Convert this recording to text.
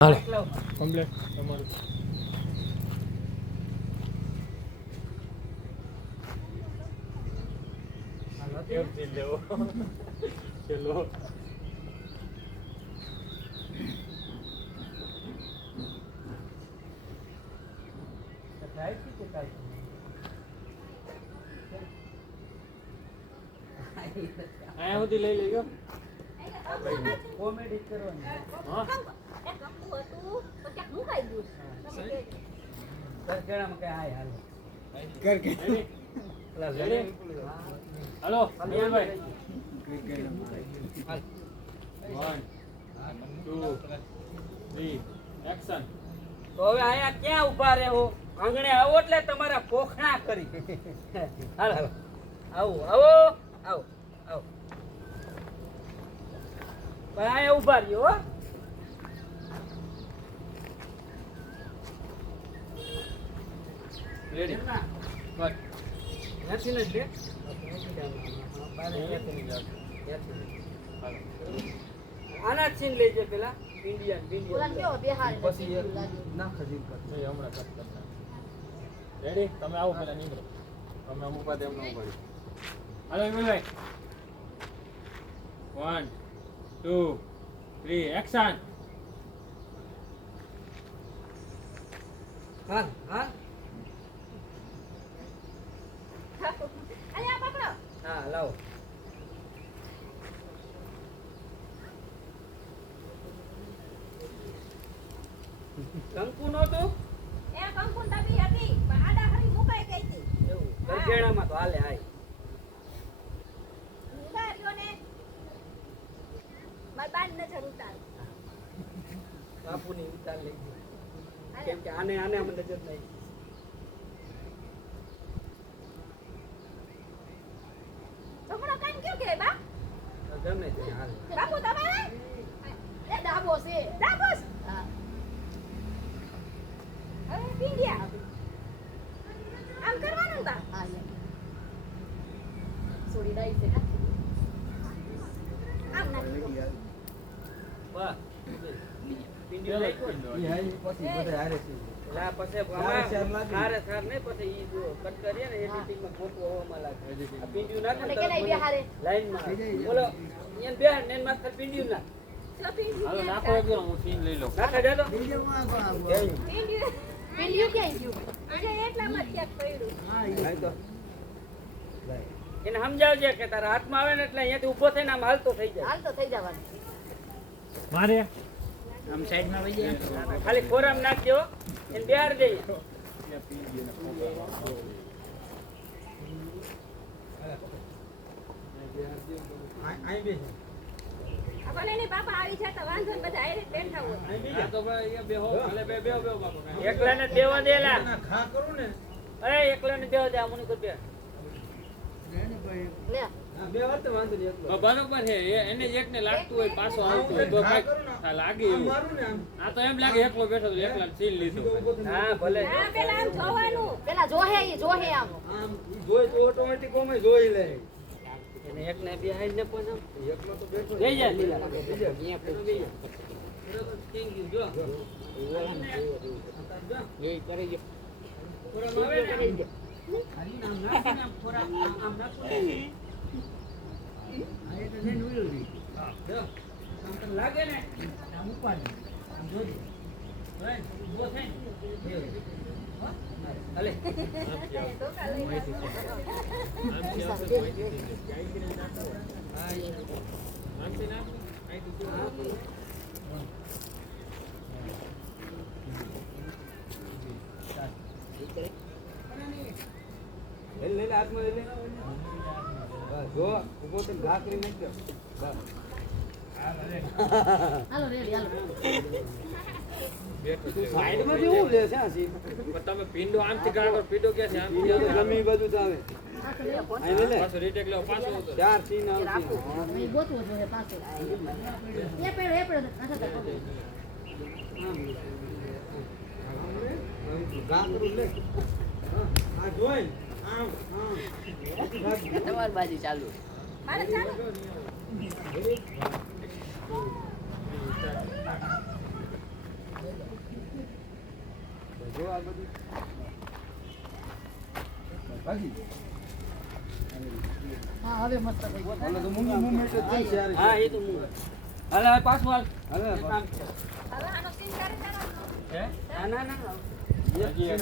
હાલો complete તમારું હાલો કેમ લેવો ચલો આયા સુધી લઈ લેજો કોમેડી કરવાની હા हेलो अनिल भाई 1 2 3 एक्शन તો હવે આયા ક્યાં ઊભા રહો આંગણે આવો એટલે તમારા પોખણા કરી હાલ હાલ આવો આવો આવો આવો પણ આયા ઊભા રહ્યો હો रेडी बट નથી ને લે આના છીન લઈ જે પેલા ઇન્ડિયન પછી ના ખજીર કર હમણાં કટ કરતા રેડી તમે આવો પેલા નીકળો તમે અમુક વાત એમ ન પડી હાલો ભાઈ 1 2 3 એક્શન હાલ હાલ હા લાવો કંકુ નહોતું એ કંકુ તબી હતી પણ આડા હરી મુકાઈ ગઈ હતી એવું ગરગેણામાં તો હાલે હાય ઉતાર્યો ને મારી બાન નજર ઉતાર બાપુની ઉતાર લઈ ગઈ કેમ કે આને આને મને નજર નહીં છોકરો કામ ક્યું કે બા ગમે તે હાલ બાપુ તમારે એ ડાબો છે ડાબો હા હવે પીંડિયા આમ કરવાનું બા હા સોડી દઈ છે આમ નાખી વાહ પિંડીઓ લઈ કોઈ પછી બધા હારે છે લા પછી હારે સાર નહીં પછી ઈ જો કટ કરીએ ને એડિટિંગ માં ફોટો હોવામાં લાગે આ પિંડીઓ નાખે મને કે નહીં બિહારે લાઈન માં બોલો ઈન બેહાર ને માં ખાલી પિંડીઓ નાખ હાલો નાખો એક હું સીન લઈ લો નાખે દે તો પીંડિયું ક્યાં ગયું અરે એટલામાં જ ક્યાંક પડ્યું હા તો એને સમજાવજે કે તારા હાથમાં આવે ને એટલે અહીંયાથી ઊભો થઈને આમ હાલતો થઈ જાય હાલ તો થઈ જવાનું મારે આમ સાઈડ માં વઈ જાય ખાલી ખોરામ નાખજો એને બિહાર જઈએ આપણે એની બાપા આવી જાય તો વાંધો ને બધા આયરે બેઠા હોય આ તો ભાઈ અહીંયા બેહો ભલે બેહો બાપા એકલાને દેવા દેલા ખા કરું ને અરે એકલાને દેવા દે આમની કર બે લે બે વાત વાંધો નહીં એકલો બરોબર છે એને એકને લાગતું હોય પાછો આવતું હોય તો કઈ લાગે એવું આ તો એમ લાગે એકલો બેઠો તો એકલા સીન લીધો હા ભલે હા પેલા આમ જોવાનું પેલા જોહે ઈ જોહે આમ આમ જોઈ તો ઓટોમેટિક કોમે જોઈ લે એને એકને બે હાઈ ને પોજો એકલો તો બેઠો લઈ જા લીલા અહીંયા પે લઈ જા થેન્ક યુ જો એ કરી જો થોડા આવે ને ખાલી નામ નાખીને આમ થોડા આમ નાખો ને આ તો ને ઉડી હા જો આમ તને લાગે ને આમ ઉપાડી આમ જોજો રાઈટ ઉભો થઈ હાલે તો કાલે લે હાથમાં લે જો ઉભો તો ઘા કરી નાખજો હાલો રેડી હાલો સાઈડમાં જેવું લે છે આ સી તમે પિંડો આમથી ગાળો પીડો કે છે આમથી ગમી બધું તો આવે અહીં લે પાછો રીટેક લેવો પાછો ચાર સીન આવશે અહીં ગોતવો જોઈએ પાછો એ પેડો નાખા તા ઘા કરું લે આ જોઈ આમ તમારી બાજુ ચાલુ મારે ચાલુ જો આ બધું ભાગી હા હવે મસ્ત થઈ ગયું. ઓલો તો મૂંગી મૂવમેન્ટ જ થઈ છે હા એ તો હું હાલે હવે પાછું હાલ હાલે એક કામ છે. હવે આનો સીન કરે તારો હે ના ના ના હજી એક